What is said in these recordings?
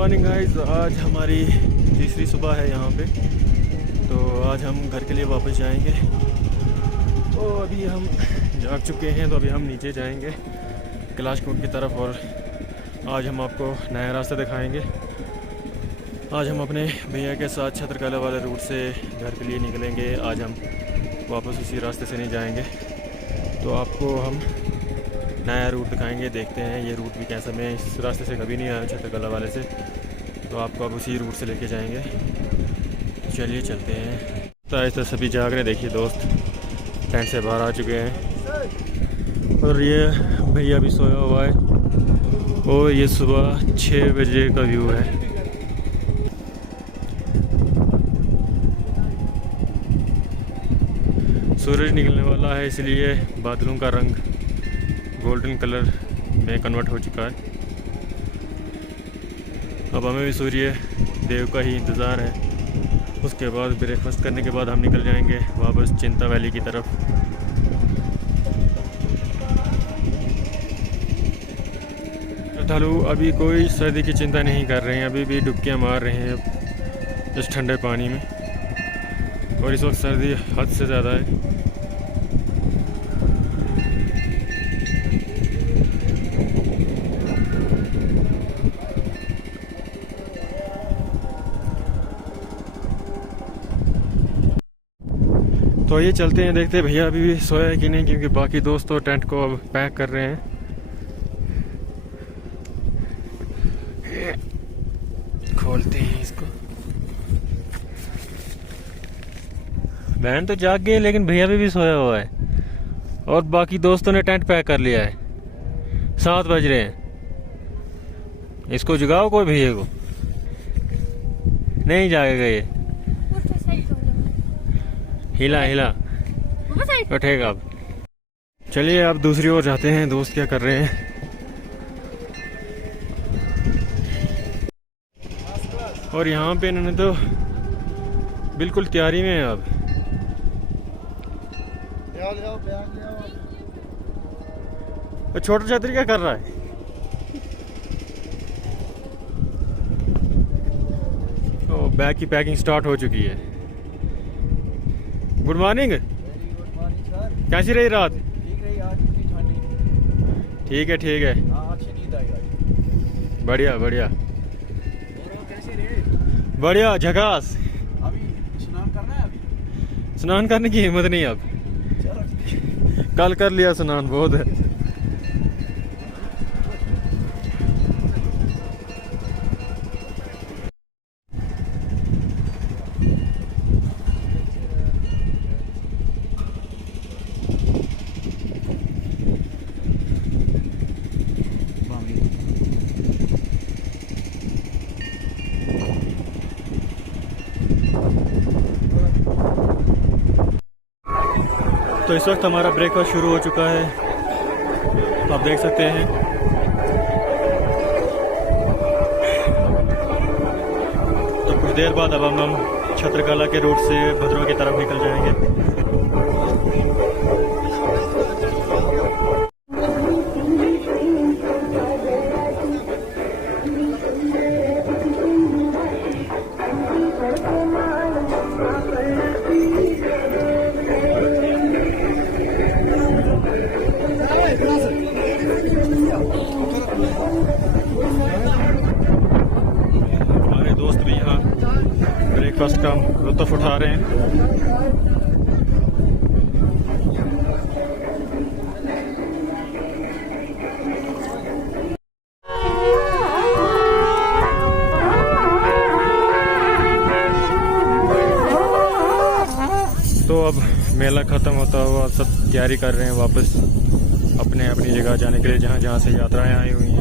Morning guys, आज हमारी तीसरी सुबह है यहाँ पे। तो आज हम घर के लिए वापस जाएंगे। तो अभी हम जाग चुके हैं, तो अभी हम नीचे जाएंगे कैलाशकूट की तरफ और आज हम आपको नया रास्ता दिखाएंगे। आज हम अपने भैया के साथ छत्रकला वाले रूट से घर के लिए निकलेंगे। आज हम वापस उसी रास्ते से नहीं जाएंगे, तो आपको हम नया रूट दिखाएंगे। देखते हैं ये रूट भी कैसा, मैं इस रास्ते से कभी नहीं आया छत्रकला वाले से, तो आपको अब उसी रूट से लेके जाएंगे। चलिए चलते हैं। तो ऐसे सभी जाग रहे, देखिए दोस्त टेंट से बाहर आ चुके हैं और ये भैया भी सोया हुआ है। और ये सुबह 6 बजे का व्यू है। सूरज निकलने वाला है, इसलिए बादलों का रंग गोल्डन कलर में कन्वर्ट हो चुका है। अब हमें भी सूर्य देव का ही इंतज़ार है। उसके बाद ब्रेकफास्ट करने के बाद हम निकल जाएंगे वापस चिंता वैली की तरफ। श्रद्धालु अभी कोई सर्दी की चिंता नहीं कर रहे हैं, अभी भी डुबकियां मार रहे हैं इस ठंडे पानी में। और इस वक्त सर्दी हद से ज़्यादा है। तो ये चलते हैं, देखते हैं भैया अभी भी सोया है कि नहीं, क्योंकि बाकी दोस्त तो टेंट को अब पैक कर रहे हैं। खोलते हैं इसको। बहन तो जाग गई, लेकिन भैया भी सोया हुआ है और बाकी दोस्तों ने टेंट पैक कर लिया है। 7 बज रहे हैं, इसको जगाओ कोई भैया को। नहीं जाएगा ये, हिला हिला उठेगा अब। चलिए अब दूसरी ओर जाते हैं, दोस्त क्या कर रहे हैं। और यहाँ पे इन्होंने तो बिल्कुल तैयारी में है। अब छोटा छतरी क्या कर रहा है? ओ, बैग की पैकिंग स्टार्ट हो चुकी है। Good morning. कैसी रही रात? ठीक रही, आज इतनी ठंडी। ठीक है ठीक है, अच्छी नींद आई आज। बढ़िया बढ़िया कैसे रहे? बढ़िया झकास। अभी स्नान करना है? अभी स्नान करने की हिम्मत नहीं अब, चलो कल कर लिया स्नान, बहुत है। तो इस वक्त हमारा ब्रेकफास्ट शुरू हो चुका है, आप देख सकते हैं। तो कुछ देर बाद अब हम छत्रकला के रूट से भद्रों की तरफ निकल जाएंगे। हमारे दोस्त भी यहाँ ब्रेकफास्ट का लुत्फ उठा रहे हैं। तो अब मेला ख़त्म होता हुआ सब तैयारी कर रहे हैं वापस अपने अपनी जगह जाने के लिए, जहाँ जहाँ से यात्राएं आई हुई हैं।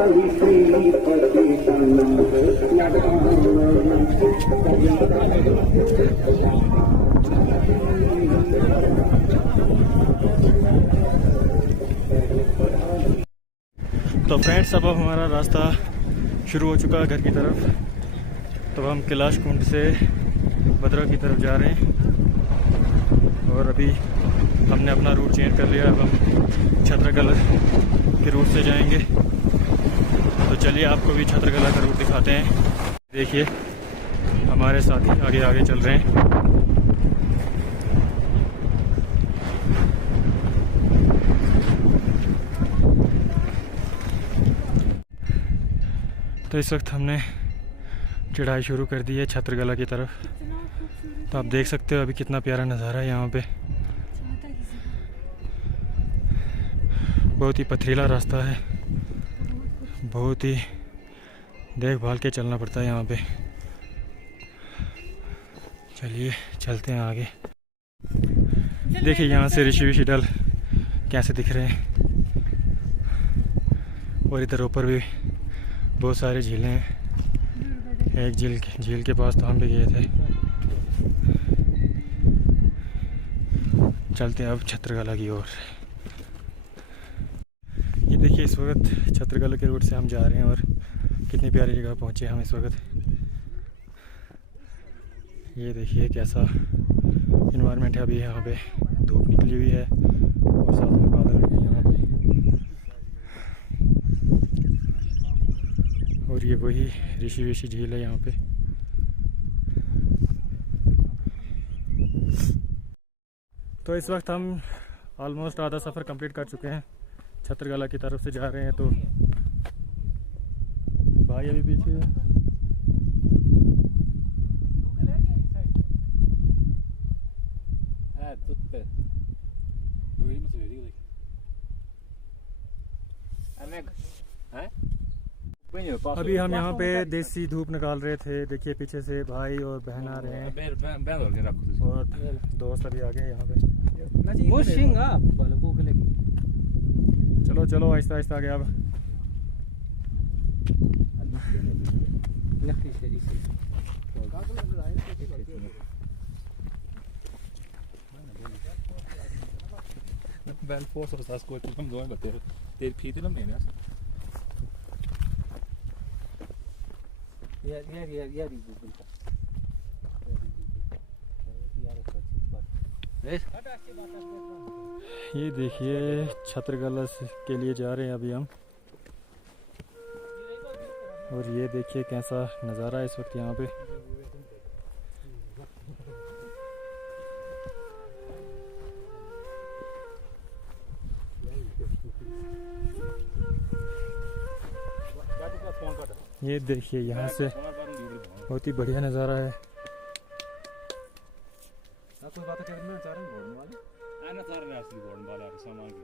तो फ्रेंड्स अब हमारा रास्ता शुरू हो चुका है घर की तरफ। तो हम कैलाश कुंड से भद्रा की तरफ जा रहे हैं और अभी हमने अपना रूट चेंज कर लिया। अब हम छत्रकला के रूट से जाएंगे। तो चलिए आपको भी छत्रकला का रूट दिखाते हैं। देखिए हमारे साथी आगे आगे चल रहे हैं। तो इस वक्त हमने चढ़ाई शुरू कर दी है छत्रकला की तरफ। तो आप देख सकते हो अभी कितना प्यारा नज़ारा है यहाँ पे। बहुत ही पथरीला रास्ता है, बहुत ही देखभाल के चलना पड़ता है यहाँ पे। चलिए चलते हैं आगे। देखिए यहाँ से ऋषि डल कैसे दिख रहे हैं और इधर ऊपर भी बहुत सारी झीलें हैं। एक झील के पास तो हम भी गए थे। चलते हैं अब छत्रकला की ओर। ये देखिए इस वक्त छत्रकला के रूट से हम जा रहे हैं और कितनी प्यारी जगह पहुंचे हम इस वक्त। ये देखिए कैसा इन्वायरमेंट है अभी यहाँ पे। धूप निकली हुई है और साथ में बादल भी हैं यहाँ पे। और ये वही ऋषि झील है यहाँ पे। तो इस वक्त हम ऑलमोस्ट आधा सफ़र कंप्लीट कर चुके हैं। छत्रकला की तरफ से जा रहे हैं। तो भाई अभी पीछे है। अभी हम यहाँ पे देसी धूप निकाल रहे थे। देखिए पीछे से भाई और बहन आ रहे हैं और दोस्त अभी आ गए यहाँ पे। चलो चलो आहिस्ता आहिस्ता आगे। अब Väl få så att gå ut som då vet det är pite de menar. Ja ये देखिए छत्रकला के लिए जा रहे हैं अभी हम। और ये देखिए कैसा नज़ारा है इस वक्त यहाँ पे। ये देखिए यहाँ से बहुत ही बढ़िया नज़ारा है। कोई बात कर मैं चाह रहा हूं घोड़ने वाले आना चाह रहे असली घोड़ने वाला सामान की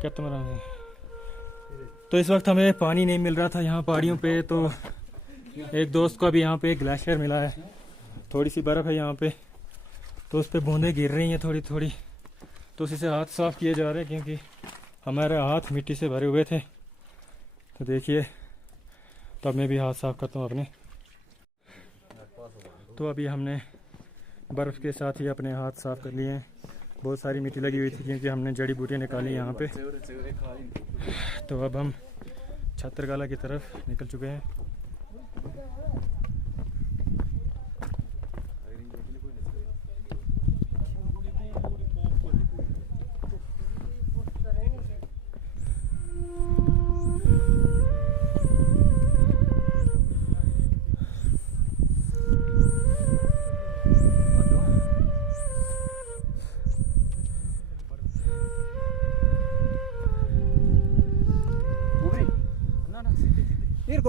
क्या तुम्हारा है? तो इस वक्त हमें पानी नहीं मिल रहा था यहाँ पहाड़ियों पे। तो एक दोस्त को अभी यहाँ पे ग्लेशियर मिला है। थोड़ी सी बर्फ़ है यहाँ पे तो उस पर बूंदें गिर रही हैं थोड़ी थोड़ी। तो उसी से हाथ साफ़ किए जा रहे हैं क्योंकि हमारे हाथ मिट्टी से भरे हुए थे। तो देखिए तो अब मैं भी हाथ साफ़ करता हूँ अपने। तो अभी हमने बर्फ़ के साथ ही अपने हाथ साफ़ कर लिए हैं। बहुत सारी मिट्टी लगी हुई थी क्योंकि हमने जड़ी बूटियाँ निकाली यहाँ पे। तो अब हम छत्रकला की तरफ निकल चुके हैं।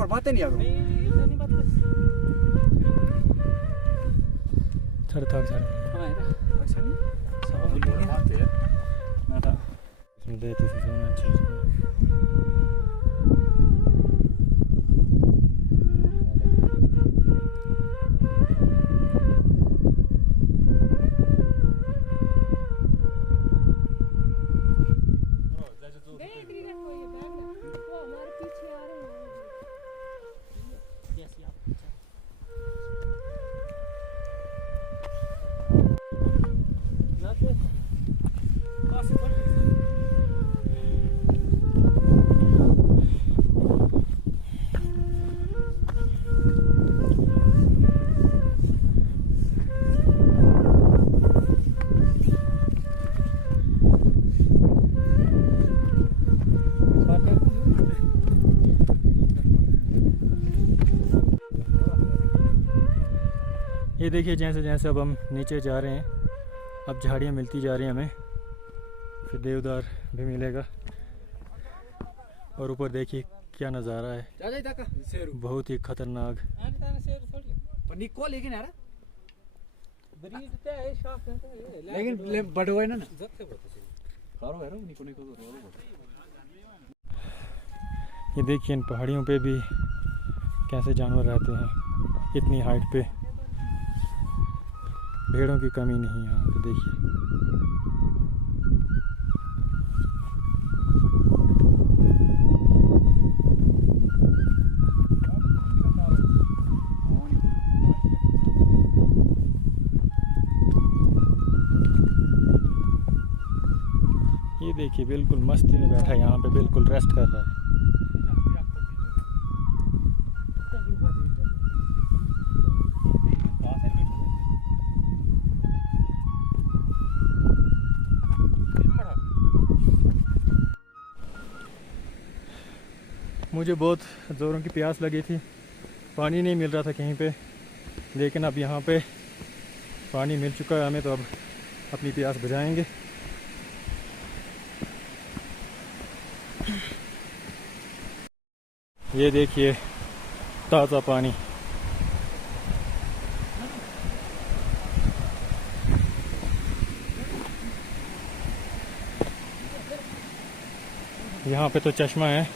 बातें नहीं आ रही थर थक सर अच्छा नहीं सब बात है ना था इसमें देते से सोना चीज ये देखिए जैसे जैसे अब हम नीचे जा रहे हैं, अब झाड़ियाँ मिलती जा रही हैं हमें, फिर देवदार भी मिलेगा। और ऊपर देखिए क्या नज़ारा है, बहुत ही खतरनाक। लेकिन बड़ हुए ना ये देखिए इन पहाड़ियों पे भी कैसे जानवर रहते हैं, इतनी हाइट पे। भेड़ों की कमी नहीं यहाँ पे, देखिए। ये देखिए बिल्कुल मस्ती में बैठा है यहाँ पे, बिल्कुल रेस्ट कर रहा है। मुझे बहुत ज़ोरों की प्यास लगी थी, पानी नहीं मिल रहा था कहीं पे, लेकिन अब यहाँ पे पानी मिल चुका है हमें, तो अब अपनी प्यास बुझाएंगे। ये देखिए ताज़ा पानी। यहाँ पे तो चश्मा है,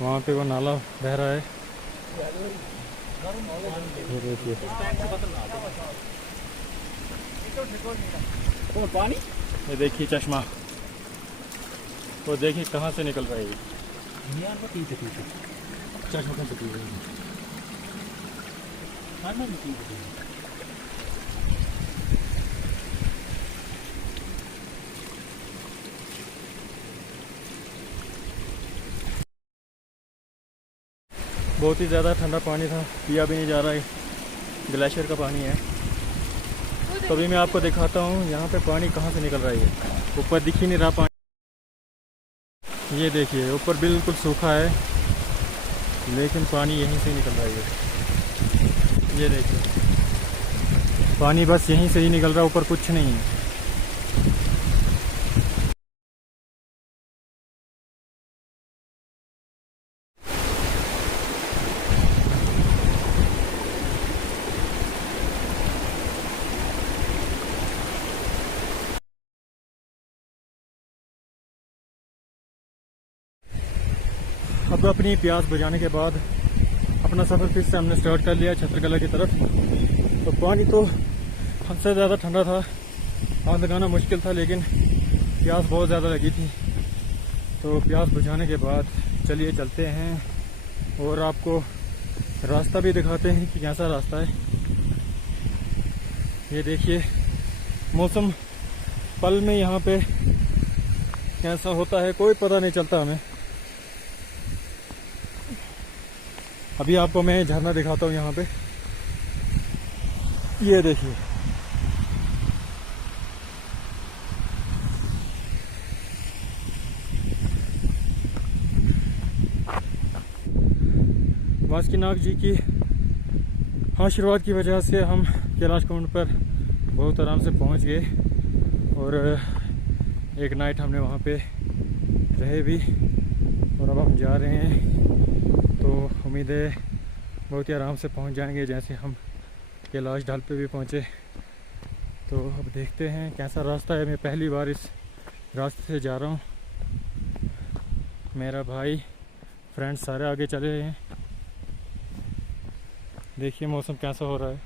वहाँ पे वो नाला बह रहा है। ये देखिए पानी, ये देखिए चश्मा, वो देखिए कहाँ से निकल रहा है ये चश्मा, कहाँ से निकल रहा है। बहुत ही ज़्यादा ठंडा पानी था, पिया भी नहीं जा रहा है, ग्लेशियर का पानी है। तो अभी मैं आपको दिखाता हूँ यहाँ पे पानी कहाँ से निकल रहा है। ऊपर दिख ही नहीं रहा पानी, ये देखिए ऊपर बिल्कुल सूखा है, लेकिन पानी यहीं से निकल रहा है। ये देखिए पानी बस यहीं से ही निकल रहा है, ऊपर कुछ नहीं है। अब अपनी प्यास बुझाने के बाद अपना सफ़र फिर से हमने स्टार्ट कर लिया छत्रकला की तरफ। तो पानी तो हमसे ज़्यादा ठंडा था, हाथ लगाना मुश्किल था, लेकिन प्यास बहुत ज़्यादा लगी थी। तो प्यास बुझाने के बाद चलिए चलते हैं और आपको रास्ता भी दिखाते हैं कि कैसा रास्ता है। ये देखिए मौसम पल में यहाँ पे कैसा होता है कोई पता नहीं चलता हमें। अभी आपको मैं झरना दिखाता हूँ यहाँ पे, ये देखिए वासुकीनाग जी की आशीर्वाद की वजह से हम कैलाश कुंड पर बहुत आराम से पहुँच गए और एक नाइट हमने वहाँ पे रहे भी, और अब हम जा रहे हैं। तो उम्मीद है बहुत ही आराम से पहुंच जाएंगे, जैसे हम कैलाश ढाल पे भी पहुंचे। तो अब देखते हैं कैसा रास्ता है। मैं पहली बार इस रास्ते से जा रहा हूं, मेरा भाई फ्रेंड्स सारे आगे चले हैं। देखिए मौसम कैसा हो रहा है,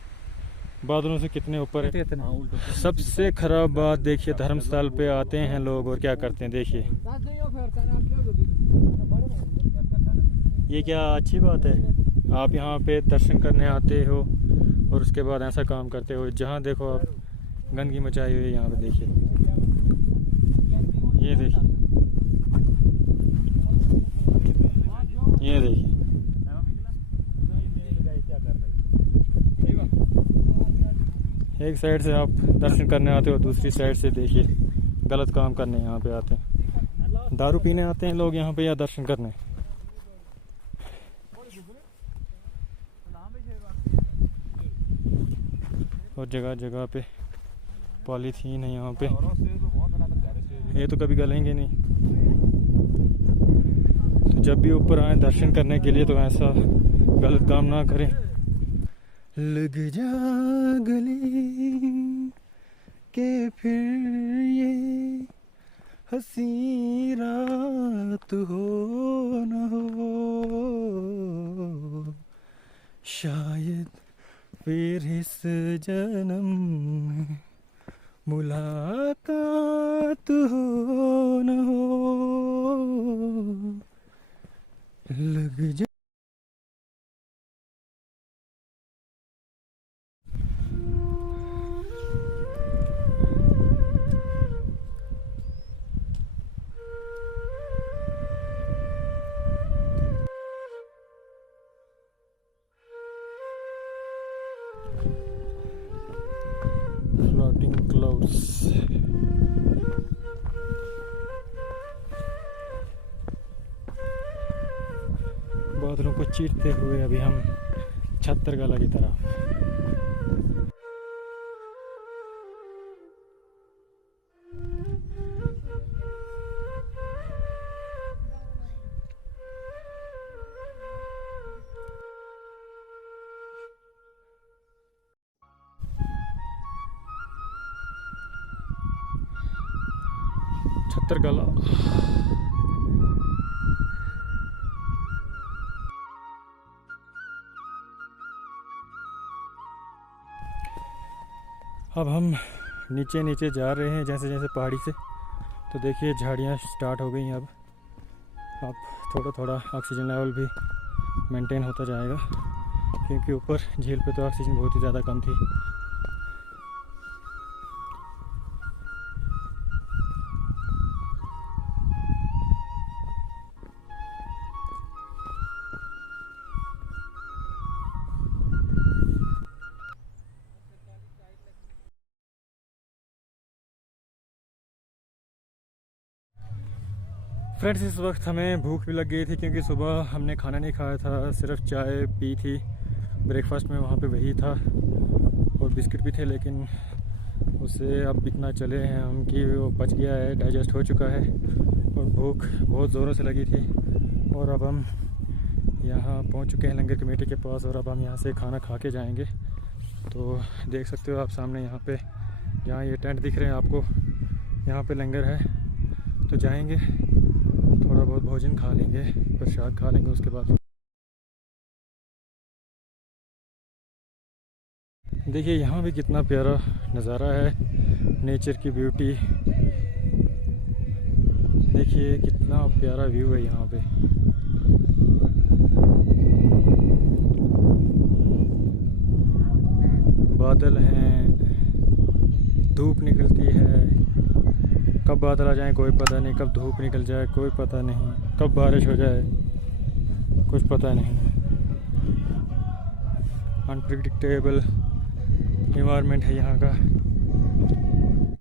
बादलों से कितने ऊपर है। सबसे ख़राब बात देखिए, धर्मस्थल पे आते हैं लोग और क्या करते हैं। देखिए ये क्या अच्छी बात है, आप यहाँ पे दर्शन करने आते हो और उसके बाद ऐसा काम करते हो। जहाँ देखो आप गंदगी मचाई हुई है यहाँ पे। देखिए ये देखिए, ये देखिए एक साइड से आप दर्शन करने आते हो, दूसरी साइड से देखिए गलत काम करने यहाँ पे आते हैं। दारू पीने आते हैं लोग यहाँ पे या दर्शन करने। और जगह जगह पे पॉलीथीन है यहाँ पे। ये तो कभी गलेंगे नहीं। तो जब भी ऊपर आए दर्शन करने के लिए तो ऐसा गलत काम ना करें। लग जा गले के फिर ये हंसी रात हो न हो, शायद फिर इस जन्म में मुलाकात हो न हो। लग जा फ्लोटिंग क्लाउड्स। बादलों को चीरते हुए अभी हम छत्तरगला की तरफ। छत्तरगला अब हम नीचे नीचे जा रहे हैं जैसे जैसे पहाड़ी से। तो देखिए झाड़ियाँ स्टार्ट हो गई हैं। अब थोड़ा थोड़ा ऑक्सीजन लेवल भी मेंटेन होता जाएगा, क्योंकि ऊपर झील पे तो ऑक्सीजन बहुत ही ज़्यादा कम थी। फ्रेंड्स, इस वक्त हमें भूख भी लग गई थी, क्योंकि सुबह हमने खाना नहीं खाया था, सिर्फ चाय पी थी। ब्रेकफास्ट में वहाँ पे वही था और बिस्किट भी थे, लेकिन उससे अब इतना चले हैं हम कि वो पच गया है, डाइजेस्ट हो चुका है। और भूख बहुत ज़ोरों से लगी थी। और अब हम यहाँ पहुँच चुके हैं लंगर कमेटी के पास, और अब हम यहाँ से खाना खा के जाएँगे। तो देख सकते हो आप सामने यहाँ पे, जहाँ ये टेंट दिख रहे हैं आपको, यहाँ पे लंगर है। तो जाएंगे, थोड़ा बहुत भोजन खा लेंगे, प्रसाद खा लेंगे, उसके बाद देखिए यहाँ भी कितना प्यारा नज़ारा है, नेचर की ब्यूटी। देखिए कितना प्यारा व्यू है यहाँ पे। बादल हैं, धूप निकलती है। कब बादल आ जाए कोई पता नहीं, कब धूप निकल जाए कोई पता नहीं, कब बारिश हो जाए कुछ पता नहीं। अनप्रिडिक्टेबल इन्वायरमेंट है यहाँ का।